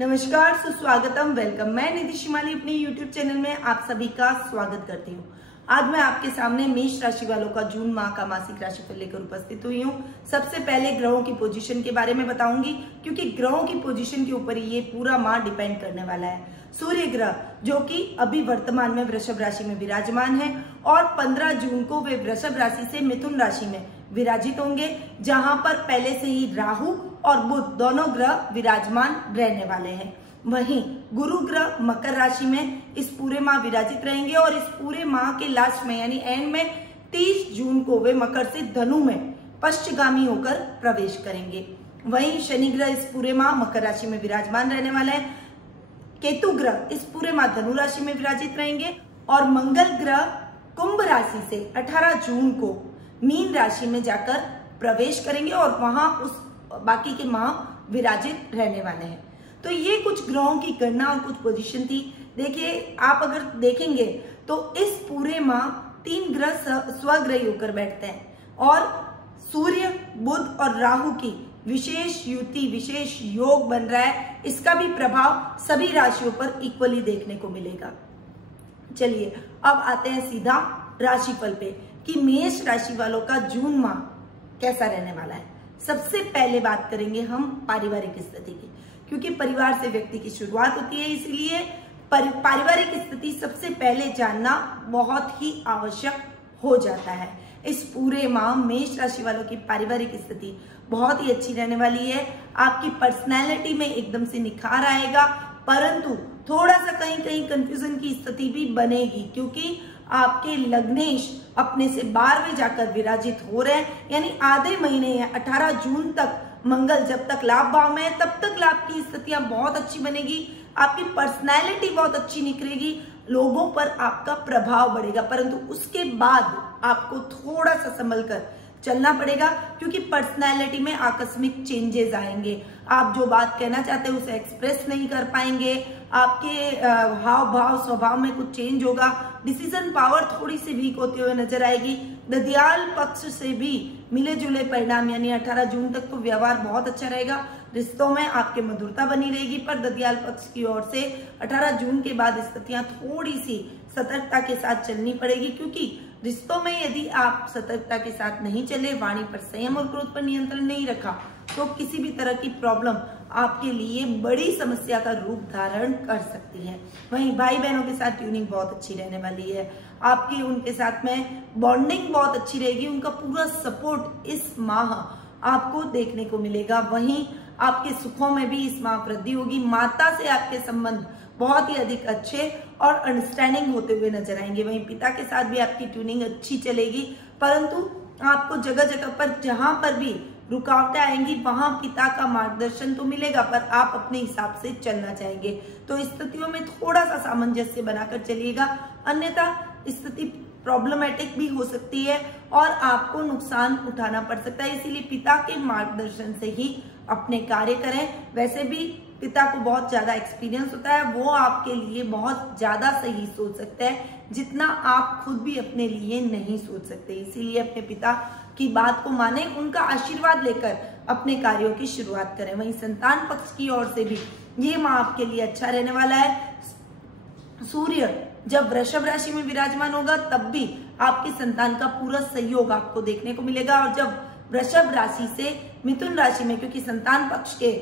नमस्कार, सुस्वागतम, वेलकम। मैं निधि शिमाली अपने YouTube चैनल में आप सभी का स्वागत करती हूँ। आज मैं आपके सामने मेष राशि वालों का जून माह का मासिक राशिफल लेकर उपस्थित हुई हूँ। सबसे पहले ग्रहों की पोजीशन के बारे में बताऊंगी, क्योंकि ग्रहों की पोजीशन के ऊपर ये पूरा माह डिपेंड करने वाला है। सूर्य ग्रह जो कि अभी वर्तमान में वृषभ राशि में विराजमान है और 15 जून को वे वृषभ राशि से मिथुन राशि में विराजित होंगे, जहां पर पहले से ही राहु और बुध दोनों ग्रह विराजमान रहने वाले हैं। वहीं गुरु ग्रह मकर राशि में इस पूरे माह विराजित रहेंगे और इस पूरे माह के लास्ट में यानी एंड में 30 जून को वे मकर से धनु में पश्चिमगामी होकर प्रवेश करेंगे। वहीं शनि ग्रह इस पूरे माह मकर राशि में विराजमान रहने वाले हैं। केतु ग्रह इस पूरे माह धनु राशि में विराजित रहेंगे और मंगल ग्रह कुंभ राशि से 18 जून को मीन राशि में जाकर प्रवेश करेंगे और वहां उस बाकी के माह विराजित रहने वाले हैं। तो ये कुछ ग्रहों की गणना और कुछ पोजीशन थी। देखिए, आप अगर देखेंगे तो इस पूरे माह 3 ग्रह स्वग्रही होकर बैठते हैं और सूर्य, बुध और राहु की विशेष युति, विशेष योग बन रहा है। इसका भी प्रभाव सभी राशियों पर इक्वली देखने को मिलेगा। चलिए अब आते हैं सीधा राशिफल पे कि मेष राशि वालों का जून माह कैसा रहने वाला है। सबसे पहले बात करेंगे हम पारिवारिक स्थिति की, क्योंकि परिवार से व्यक्ति की शुरुआत होती है, इसलिए पारिवारिक स्थिति सबसे पहले जानना बहुत ही आवश्यक हो जाता है। इस पूरे माह मेष राशि वालों की पारिवारिक स्थिति बहुत ही अच्छी रहने वाली है। आपकी पर्सनैलिटी में एकदम से निखार आएगा, परंतु थोड़ा सा कहीं कहीं कंफ्यूजन की स्थिति भी बनेगी, क्योंकि आपके लग्नेश अपने से 12वें जाकर विराजित हो रहे हैं। यानी आधे महीने या 18 जून तक मंगल जब तक लाभ भाव में है तब तक लाभ की स्थितियां बहुत अच्छी बनेगी। आपकी पर्सनैलिटी बहुत अच्छी निखरेगी, लोगों पर आपका प्रभाव बढ़ेगा, परंतु उसके बाद आपको थोड़ा सा संभल कर चलना पड़ेगा, क्योंकि पर्सनैलिटी में आकस्मिक चेंजेस आएंगे। आप जो बात कहना चाहते हैं उसे एक्सप्रेस नहीं कर पाएंगे, आपके हाव भाव स्वभाव में कुछ चेंज होगा, डिसीजन पावर थोड़ी सी वीक होती हुई नजर आएगी। ददियाल पक्ष से भी मिले जुले परिणाम, यानी 18 जून तक तो व्यवहार बहुत अच्छा रहेगा, रिश्तों में आपके मधुरता बनी रहेगी, पर ददियाल पक्ष की ओर से 18 जून के बाद स्थितियां थोड़ी सी सतर्कता के साथ चलनी पड़ेगी, क्योंकि रिश्तों में यदि आप सतर्कता के साथ नहीं चले, वाणी पर संयम और क्रोध पर नियंत्रण नहीं रखा, तो किसी भी तरह की प्रॉब्लम आपके लिए बड़ी समस्या का रूप धारण कर सकती है। वहीं भाई बहनों के साथ ट्यूनिंग बहुत अच्छी रहने वाली है, आपकी उनके साथ में बॉन्डिंग बहुत अच्छी रहेगी, उनका पूरा सपोर्ट इस माह आपको देखने को मिलेगा। वहीं आपके सुखों में भी इस माह वृद्धि होगी। माता से आपके संबंध बहुत ही अधिक अच्छे और अंडरस्टैंडिंग होते हुए नजर आएंगे। वहीं पिता के साथ भी आपकी ट्यूनिंग अच्छी चलेगी, परंतु आपको जगह जगह पर जहां पर भी रुकावटें आएंगी वहां पिता का मार्गदर्शन तो मिलेगा, पर आप अपने हिसाब से चलना चाहेंगे। तो स्थितियों में थोड़ा सा सामंजस्य बनाकर चलिएगा, अन्यथा स्थिति प्रॉब्लमेटिक भी हो सकती है और आपको नुकसान उठाना पड़ सकता है। इसीलिए पिता के मार्गदर्शन से ही अपने कार्य करें। वैसे भी पिता को बहुत ज्यादा एक्सपीरियंस होता है, वो आपके लिए बहुत ज्यादा सही सोच सकते हैं, जितना आप खुद भी अपने लिए नहीं सोच सकते। इसीलिए अपने पिता की बात को माने, उनका आशीर्वाद लेकर अपने कार्यों की शुरुआत करें। वहीं संतान पक्ष की ओर से भी ये माह आपके लिए अच्छा रहने वाला है। सूर्य जब वृषभ राशि में विराजमान होगा तब भी आपकी संतान का पूरा सहयोग आपको देखने को मिलेगा, और जब वृषभ राशि से मिथुन राशि में, क्योंकि संतान पक्ष के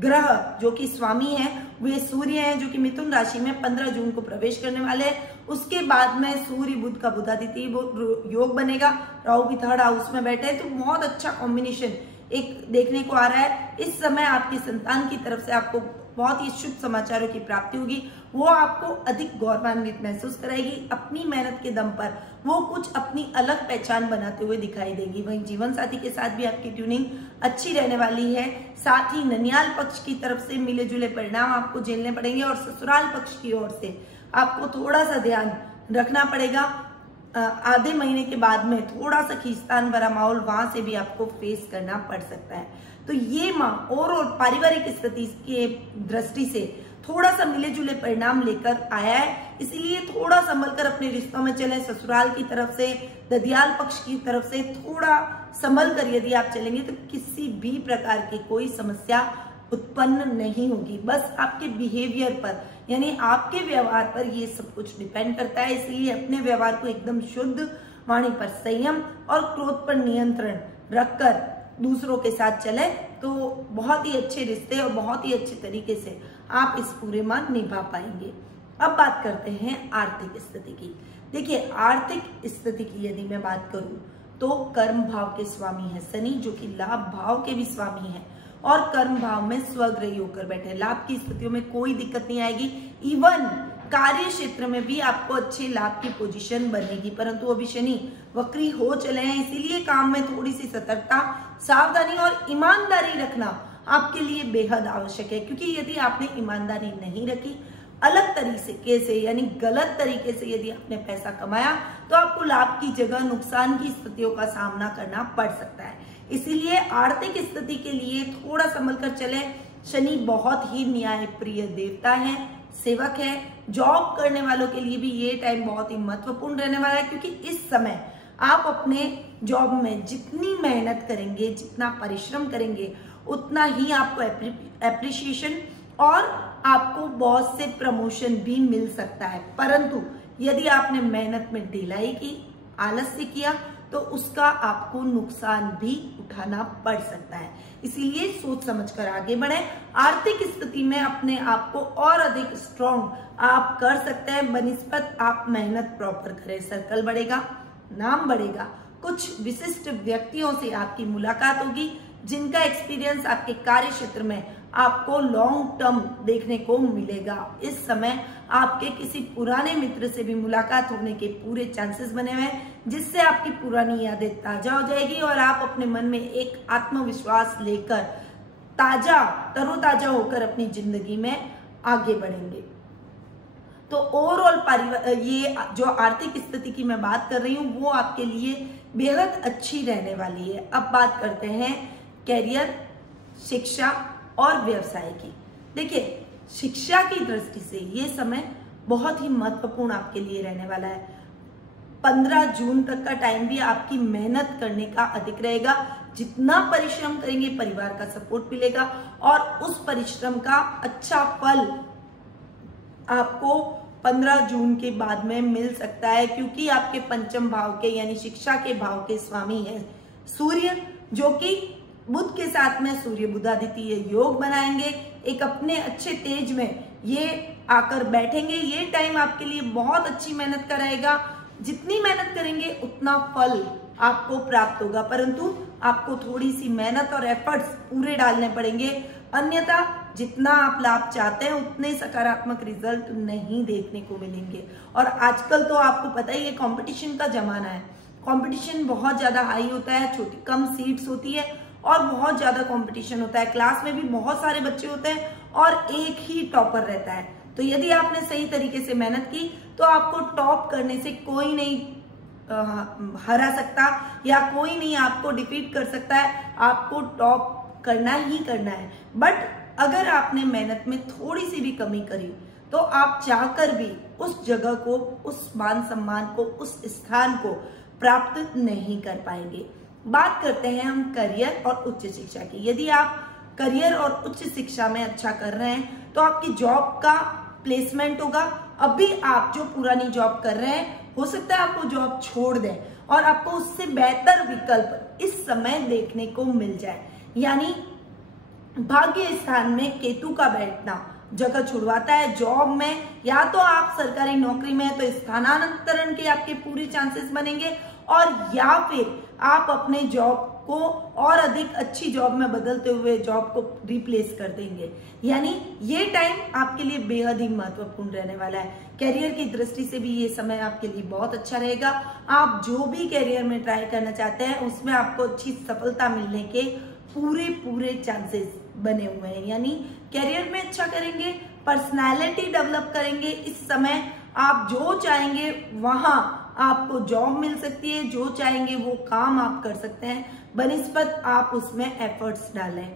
ग्रह जो कि स्वामी है वे सूर्य हैं, जो कि मिथुन राशि में 15 जून को प्रवेश करने वाले हैं। उसके बाद में सूर्य बुध का बुधादित्य योग बनेगा, राहु भी 3rd हाउस में बैठे हैं, तो बहुत अच्छा कॉम्बिनेशन एक देखने को आ रहा है। इस समय आपकी संतान की तरफ से आपको बहुत ही शुभ समाचारों की प्राप्ति होगी। वो आपको अधिक गौरवान्वित महसूस कराएगी। अपनी मेहनत के दम पर वो कुछ अपनी अलग पहचान बनाते हुए दिखाई देगी। वहीं जीवन साथी के साथ भी आपकी ट्यूनिंग अच्छी रहने वाली है। साथ ही ननियाल पक्ष की तरफ से मिले जुले परिणाम आपको झेलने पड़ेंगे और ससुराल पक्ष की ओर से आपको थोड़ा सा ध्यान रखना पड़ेगा। आधे महीने के बाद में थोड़ा सा खींचतान भरा माहौल वहां से भी आपको फेस करना पड़ सकता है। तो ये माह और पारिवारिक स्थिति की दृष्टि से थोड़ा सा मिले जुले परिणाम लेकर आया है, इसलिए थोड़ा संभल कर अपने रिश्तों में चलें। ससुराल की तरफ से, ददियाल पक्ष की तरफ से थोड़ा संभल कर यदि आप चलेंगे तो किसी भी प्रकार की कोई समस्या उत्पन्न नहीं होगी। बस आपके बिहेवियर पर, यानी आपके व्यवहार पर ये सब कुछ डिपेंड करता है। इसलिए अपने व्यवहार को एकदम शुद्ध, वाणी पर संयम और क्रोध पर नियंत्रण रखकर दूसरों के साथ चले तो बहुत ही अच्छे रिश्ते और बहुत ही अच्छे तरीके से आप इस पूरे माह निभा पाएंगे। अब बात करते हैं आर्थिक स्थिति की। देखिए, आर्थिक स्थिति की यदि मैं बात करूं तो कर्म भाव के स्वामी है शनि, जो कि लाभ भाव के भी स्वामी है और कर्म भाव में स्वग्रही होकर बैठे। लाभ की स्थितियों में कोई दिक्कत नहीं आएगी। इवन कार्य क्षेत्र में भी आपको अच्छे लाभ की पोजीशन बनेगी, परंतु अभी शनि वक्री हो चले हैं, इसीलिए काम में थोड़ी सी सतर्कता, सावधानी और ईमानदारी रखना आपके लिए बेहद आवश्यक है। क्योंकि यदि आपने ईमानदारी नहीं रखी, अलग तरीके से यानी गलत तरीके से यदि आपने पैसा कमाया तो आपको लाभ की जगह नुकसान की स्थितियों का सामना करना पड़ सकता है। इसीलिए आर्थिक स्थिति के लिए थोड़ा संभल कर चले। शनि बहुत ही न्याय प्रिय देवता है, सेवक है। जॉब करने वालों के लिए भी ये टाइम बहुत ही महत्वपूर्ण रहने वाला है, क्योंकि इस समय आप अपने जॉब में जितनी मेहनत करेंगे, जितना परिश्रम करेंगे, उतना ही आपको एप्रिसिएशन और आपको बॉस से प्रमोशन भी मिल सकता है। परंतु यदि आपने मेहनत में ढिलाई की, आलस्य किया, तो उसका आपको नुकसान भी उठाना पड़ सकता है। इसीलिए सोच समझकर आगे बढ़े। आर्थिक स्थिति में अपने आप को और अधिक स्ट्रॉन्ग आप कर सकते हैं बनिस्पत आप मेहनत प्रॉपर करें। सर्कल बढ़ेगा, नाम बढ़ेगा, कुछ विशिष्ट व्यक्तियों से आपकी मुलाकात होगी जिनका एक्सपीरियंस आपके कार्य क्षेत्र में आपको लॉन्ग टर्म देखने को मिलेगा। इस समय आपके किसी पुराने मित्र से भी मुलाकात होने के पूरे चांसेस बने हुए हैं, जिससे आपकी पुरानी यादें ताजा हो जाएगी और आप अपने मन में एक आत्मविश्वास लेकर तरोताजा होकर अपनी जिंदगी में आगे बढ़ेंगे। तो ओवरऑल ये जो आर्थिक स्थिति की मैं बात कर रही हूँ वो आपके लिए बेहद अच्छी रहने वाली है। अब बात करते हैं कैरियर, शिक्षा और व्यवसाय की। देखिए, शिक्षा की दृष्टि से ये समय बहुत ही महत्वपूर्ण आपके लिए रहने वाला है। 15 जून तक का टाइम भी आपकी मेहनत करने का अधिक रहेगा। जितना परिश्रम करेंगे परिवार का सपोर्ट मिलेगा और उस परिश्रम का अच्छा फल आपको 15 जून के बाद में मिल सकता है, क्योंकि आपके पंचम भाव के यानी शिक्षा के भाव के स्वामी है सूर्य, जो कि बुध के साथ में सूर्य बुधादित्य योग बनाएंगे। एक अपने अच्छे तेज में ये आकर बैठेंगे। ये टाइम आपके लिए बहुत अच्छी मेहनत का रहेगा। जितनी मेहनत करेंगे उतना फल आपको प्राप्त होगा, परंतु आपको थोड़ी सी मेहनत और एफर्ट्स पूरे डालने पड़ेंगे, अन्यथा जितना आप लाभ चाहते हैं उतने सकारात्मक रिजल्ट नहीं देखने को मिलेंगे। और आजकल तो आपको पता ही है, कंपटीशन का जमाना है। कंपटीशन बहुत ज्यादा हाई होता है, छोटी कम सीट्स होती है और बहुत ज्यादा कंपटीशन होता है। क्लास में भी बहुत सारे बच्चे होते हैं और एक ही टॉपर रहता है। तो यदि आपने सही तरीके से मेहनत की तो आपको टॉप करने से कोई नहीं हरा सकता या कोई नहीं आपको डिफीट कर सकता है। आपको टॉप करना ही करना है। बट अगर आपने मेहनत में थोड़ी सी भी कमी करी तो आप चाहकर भी उस जगह को, उस मान सम्मान को, उस स्थान को प्राप्त नहीं कर पाएंगे। बात करते हैं हम करियर और उच्च शिक्षा की। यदि आप करियर और उच्च शिक्षा में अच्छा कर रहे हैं तो आपकी जॉब का प्लेसमेंट होगा। अभी आप जो पुरानी जॉब कर रहे हैं, हो सकता है आपको जॉब छोड़ दें और आपको उससे बेहतर विकल्प इस समय देखने को मिल जाए। यानी भाग्य स्थान में केतु का बैठना जगह छुड़वाता है। जॉब में या तो आप सरकारी नौकरी में है तो स्थानांतरण के आपके पूरे चांसेस बनेंगे, और या फिर आप अपने जॉब को और अधिक अच्छी जॉब में बदलते हुए जॉब को रिप्लेस कर देंगे। यानी ये टाइम आपके लिए बेहद ही महत्वपूर्ण रहने वाला है। कैरियर की दृष्टि से भी ये समय आपके लिए बहुत अच्छा रहेगा। आप जो भी कैरियर में ट्राई करना चाहते हैं उसमें आपको अच्छी सफलता मिलने के पूरे चांसेस बने हुए हैं। यानी कैरियर में अच्छा करेंगे, पर्सनालिटी डेवलप करेंगे। इस समय आप जो चाहेंगे वहां आपको जॉब मिल सकती है, जो चाहेंगे वो काम आप कर सकते हैं, बनिस्पत आप उसमें एफर्ट्स डालें।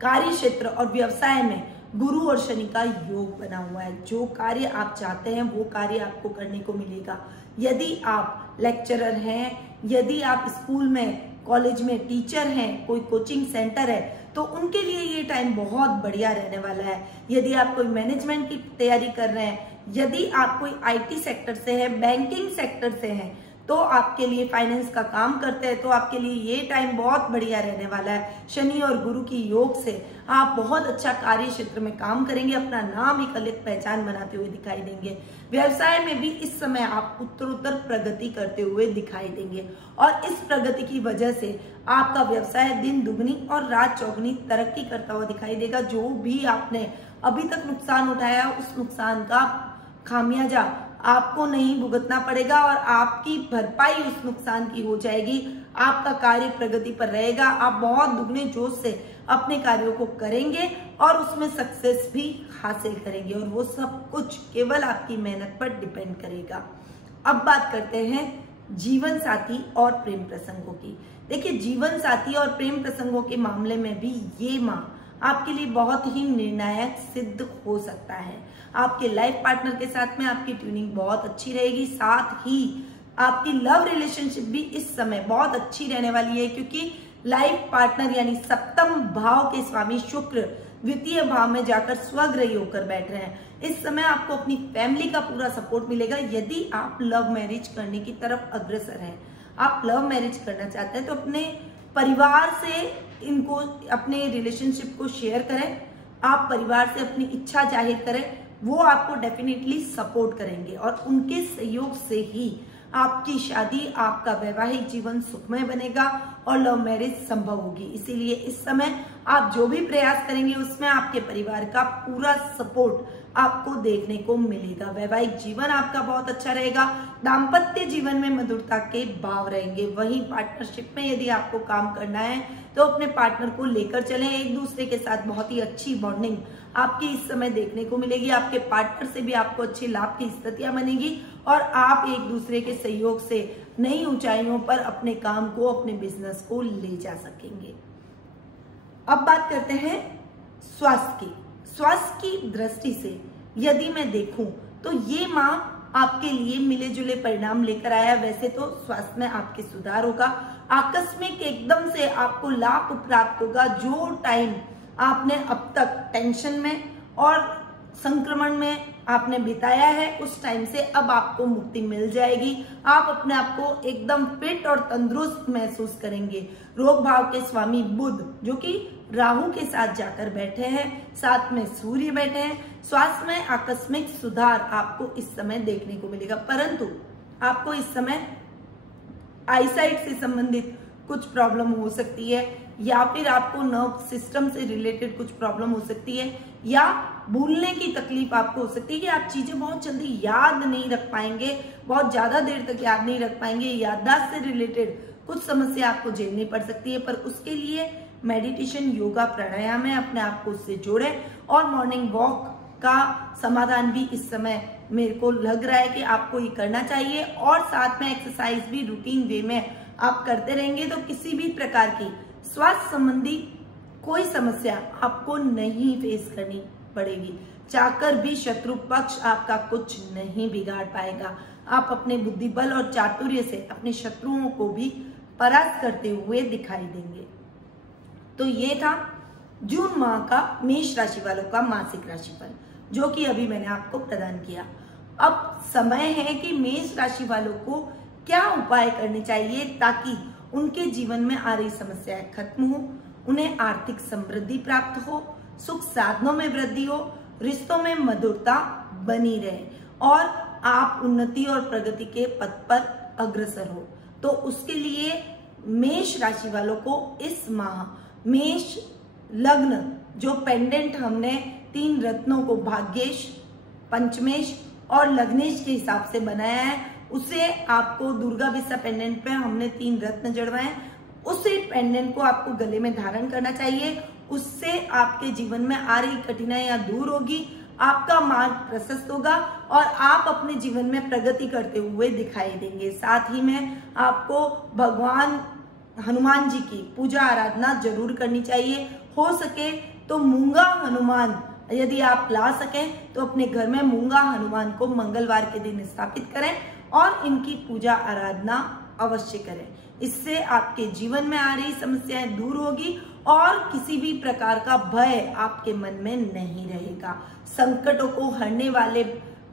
कार्य क्षेत्र और व्यवसाय में गुरु और शनि का योग बना हुआ है। जो कार्य आप चाहते हैं वो कार्य आपको करने को मिलेगा। यदि आप लेक्चरर हैं, यदि आप स्कूल में, कॉलेज में टीचर हैं, कोई कोचिंग सेंटर है, तो उनके लिए ये टाइम बहुत बढ़िया रहने वाला है। यदि आप कोई मैनेजमेंट की तैयारी कर रहे हैं, यदि आप कोई IT सेक्टर से है, बैंकिंग सेक्टर से है, तो आपके लिए फाइनेंस का काम करते हैं, तो आपके लिए ये टाइम बहुत बढ़िया रहने वाला है। शनि और गुरु की योग से आप बहुत अच्छा कार्य क्षेत्र में काम करेंगे, अपना नाम एक अलग पहचान बनाते हुए दिखाई देंगे। व्यवसाय में भी इस समय आप उत्तरोत्तर प्रगति करते हुए दिखाई देंगे और इस प्रगति की वजह से आपका व्यवसाय दिन दुगनी और रात चौगुनी तरक्की करता हुआ दिखाई देगा। जो भी आपने अभी तक नुकसान उठाया, उस नुकसान का खामियाजा आपको नहीं भुगतना पड़ेगा और आपकी भरपाई उस नुकसान की हो जाएगी। आपका कार्य प्रगति पर रहेगा, आप बहुत दुगने जोश से अपने कार्यों को करेंगे और उसमें सक्सेस भी हासिल करेंगे और वो सब कुछ केवल आपकी मेहनत पर डिपेंड करेगा। अब बात करते हैं जीवन साथी और प्रेम प्रसंगों की। देखिए, जीवन साथी और प्रेम प्रसंगों के मामले में भी ये माह आपके लिए बहुत ही निर्णायक सिद्ध हो सकता है। आपके लाइफ पार्टनर के साथ में आपकी ट्यूनिंग बहुत अच्छी रहेगी, साथ ही आपकी लव रिलेशनशिप भी इस समय बहुत अच्छी रहने वाली है, क्योंकि लाइफ पार्टनर यानी सप्तम भाव के स्वामी शुक्र द्वितीय भाव में जाकर स्वग्रही होकर बैठ रहे हैं। इस समय आपको अपनी फैमिली का पूरा सपोर्ट मिलेगा। यदि आप लव मैरिज करने की तरफ अग्रसर हैं, आप लव मैरिज करना चाहते हैं, तो अपने परिवार से इनको, अपने रिलेशनशिप को शेयर करें। आप परिवार से अपनी इच्छा जाहिर करें, वो आपको डेफिनेटली सपोर्ट करेंगे और उनके सहयोग से ही आपकी शादी, आपका वैवाहिक जीवन सुखमय बनेगा और लव मैरिज संभव होगी। इसीलिए इस समय आप जो भी प्रयास करेंगे उसमें आपके परिवार का पूरा सपोर्ट आपको देखने को मिलेगा। वैवाहिक जीवन आपका बहुत अच्छा रहेगा, दाम्पत्य जीवन में मधुरता के भाव रहेंगे। वहीं पार्टनरशिप में यदि आपको काम करना है तो अपने पार्टनर को लेकर चलें, एक दूसरे के साथ बहुत ही अच्छी बॉन्डिंग आपकी इस समय देखने को मिलेगी। आपके पार्टनर से भी आपको अच्छे लाभ की स्थितियां बनेगी और आप एक दूसरे के सहयोग से नई ऊंचाइयों पर अपने काम को, अपने बिजनेस को ले जा सकेंगे। अब बात करते हैं स्वास्थ्य की। स्वास्थ्य की दृष्टि से यदि मैं देखूं तो ये माह आपके लिए मिले जुले परिणाम लेकर आया। वैसे तो स्वास्थ्य में आपके सुधार होगा, आकस्मिक एकदम से आपको लाभ प्राप्त होगा। जो टाइम आपने अब तक टेंशन में और संक्रमण में आपने बिताया है, उस टाइम से अब आपको मुक्ति मिल जाएगी। आप अपने आप को एकदम फिट और तंदुरुस्त महसूस करेंगे। रोग भाव के स्वामी बुध, जो कि राहु के साथ जाकर बैठे हैं, साथ में सूर्य बैठे हैं, स्वास्थ्य में आकस्मिक सुधार आपको इस समय देखने को मिलेगा। परंतु आपको इस समय आईसाइट से संबंधित कुछ प्रॉब्लम हो सकती है, या फिर आपको नर्व सिस्टम से रिलेटेड कुछ प्रॉब्लम हो सकती है, या भूलने की तकलीफ आपको हो सकती है कि आप चीजें बहुत जल्दी याद नहीं रख पाएंगे, बहुत ज्यादा देर तक याद नहीं रख पाएंगे। याददाश्त से रिलेटेड कुछ समस्या आपको झेलनी पड़ सकती है, पर उसके लिए मेडिटेशन, योगा, प्राणायाम है, अपने आप को उससे जोड़ें और मॉर्निंग वॉक का समाधान भी इस समय मेरे को लग रहा है कि आपको ये करना चाहिए। और साथ में एक्सरसाइज भी रूटीन वे में आप करते रहेंगे तो किसी भी प्रकार की स्वास्थ्य संबंधी कोई समस्या आपको नहीं फेस करनी पड़ेगी। चाहकर भी शत्रु पक्ष आपका कुछ नहीं बिगाड़ पाएगा। आप अपने बुद्धि बल और चातुर्य से अपने शत्रुओं को भी परास्त करते हुए दिखाई देंगे। तो ये था जून माह का मेष राशि वालों का मासिक राशिफल, जो कि अभी मैंने आपको प्रदान किया। अब समय है कि मेष राशि वालों को क्या उपाय करने चाहिए ताकि उनके जीवन में आ रही समस्याएं खत्म हो, उन्हें आर्थिक समृद्धि प्राप्त हो, सुख साधनों में वृद्धि हो, रिश्तों में मधुरता बनी रहे और आप उन्नति और प्रगति के पथ पर अग्रसर हो। तो उसके लिए मेष राशि वालों को इस माह मेष लग्न जो पेंडेंट हमने 3 रत्नों को भाग्येश, पंचमेश और लग्नेश के हिसाब से बनाया है, उसे आपको दुर्गा विसा पेंडेंट पे हमने 3 रत्न जड़वाए, उसे पेंडेंट को आपको गले में धारण करना चाहिए। उससे आपके जीवन में आ रही कठिनाइयां दूर होगी, आपका मार्ग प्रशस्त होगा और आप अपने जीवन में प्रगति करते हुए दिखाई देंगे। साथ ही में आपको भगवान हनुमान जी की पूजा आराधना जरूर करनी चाहिए। हो सके तो मूंगा हनुमान यदि आप ला सकें तो अपने घर में मूंगा हनुमान को मंगलवार के दिन स्थापित करें और इनकी पूजा आराधना अवश्य करें। इससे आपके जीवन में आ रही समस्याएं दूर होगी और किसी भी प्रकार का भय आपके मन में नहीं रहेगा। संकटों को हरने वाले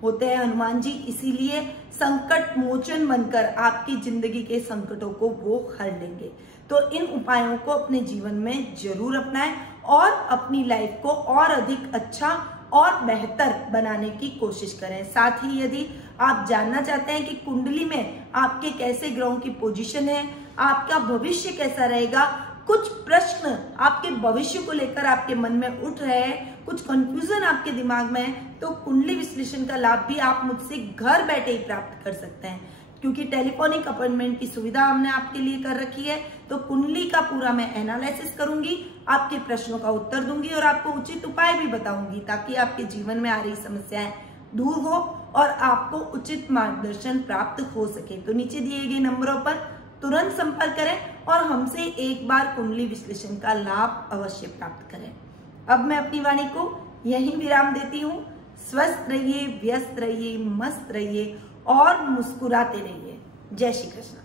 होते हैं हनुमान जी, इसीलिए संकट मोचन बनकर आपकी जिंदगी के संकटों को वो हर लेंगे। तो इन उपायों को अपने जीवन में जरूर अपनाएं और अपनी लाइफ को और अधिक अच्छा और बेहतर बनाने की कोशिश करें। साथ ही यदि आप जानना चाहते हैं कि कुंडली में आपके कैसे ग्रहों की पोजीशन है, आपका भविष्य कैसा रहेगा, कुछ प्रश्न आपके भविष्य को लेकर आपके मन में उठ रहे हैं, कुछ कंफ्यूजन आपके दिमाग में है, तो कुंडली विश्लेषण का लाभ भी आप मुझसे घर बैठे ही प्राप्त कर सकते हैं, क्योंकि टेलीफोनिक अपॉइंटमेंट की सुविधा हमने आपके लिए कर रखी है। तो कुंडली का पूरा मैं एनालिसिस करूंगी, आपके प्रश्नों का उत्तर दूंगी और आपको उचित उपाय भी बताऊंगी, ताकि आपके जीवन में आ रही समस्याएं दूर हो और आपको उचित मार्गदर्शन प्राप्त हो सके। तो नीचे दिए गए नंबरों पर तुरंत संपर्क करें और हमसे एक बार कुंडली विश्लेषण का लाभ अवश्य प्राप्त करें। अब मैं अपनी वाणी को यहीं विराम देती हूँ। स्वस्थ रहिए, व्यस्त रहिए, मस्त रहिए और मुस्कुराते रहिए। जय श्री कृष्ण।